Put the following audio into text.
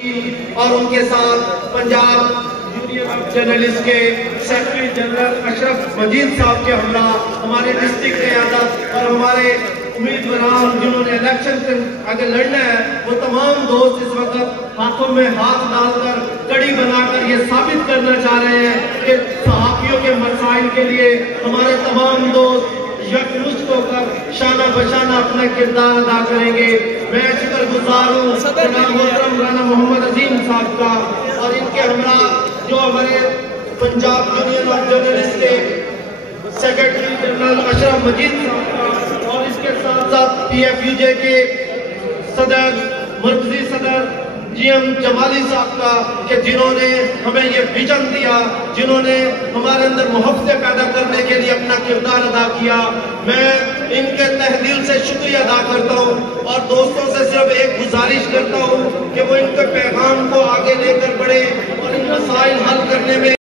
اور ان کے ساتھ پنجاب یونین جرنلسٹ کے سیکرٹری جنرل اشرف مجید صاحب کے ہمراہ ہمارے ڈسٹرکٹ قیادت اور ہمارے امیدواران جنہوں نے الیکشن سے آگے لڑنا ہے، وہ تمام دوست اس وقت ہاتھوں میں ہاتھ ڈال کر کڑی بنا کر یہ ثابت کرنا چاہ رہے ہیں کہ صحافیوں کے مسائل کے لیے ہمارے تمام دوست یکمشت ہو کر شانہ بشانہ اپنا کردار ادا کریں گے۔ میں شکر گزار ہوں جناب محترم رانا محمد عظیم صاحب کا اور ان کے ہمراہ جو ہمارے پنجاب یونین آف جرنلسٹ کے سیکرٹری جنرل اشرف مجید صاحب کا اور اس کے ساتھ ساتھ پی ایف یو جے کے صدر مرکزی صدر جی ایم جمالی صاحب کا کہ جنہوں نے ہمیں یہ ویژن دیا، جنہوں نے ہمارے اندر محبتیں پیدا کرنے کے لیے اپنا کردار ادا کیا۔ میں ان کے تہ دل سے شکریہ ادا کرتا ہوں اور دوستوں سے صرف ایک گزارش کرتا ہوں کہ وہ ان کے پیغام کو آگے لے کر بڑھیں اور ان مسائل حل کرنے میں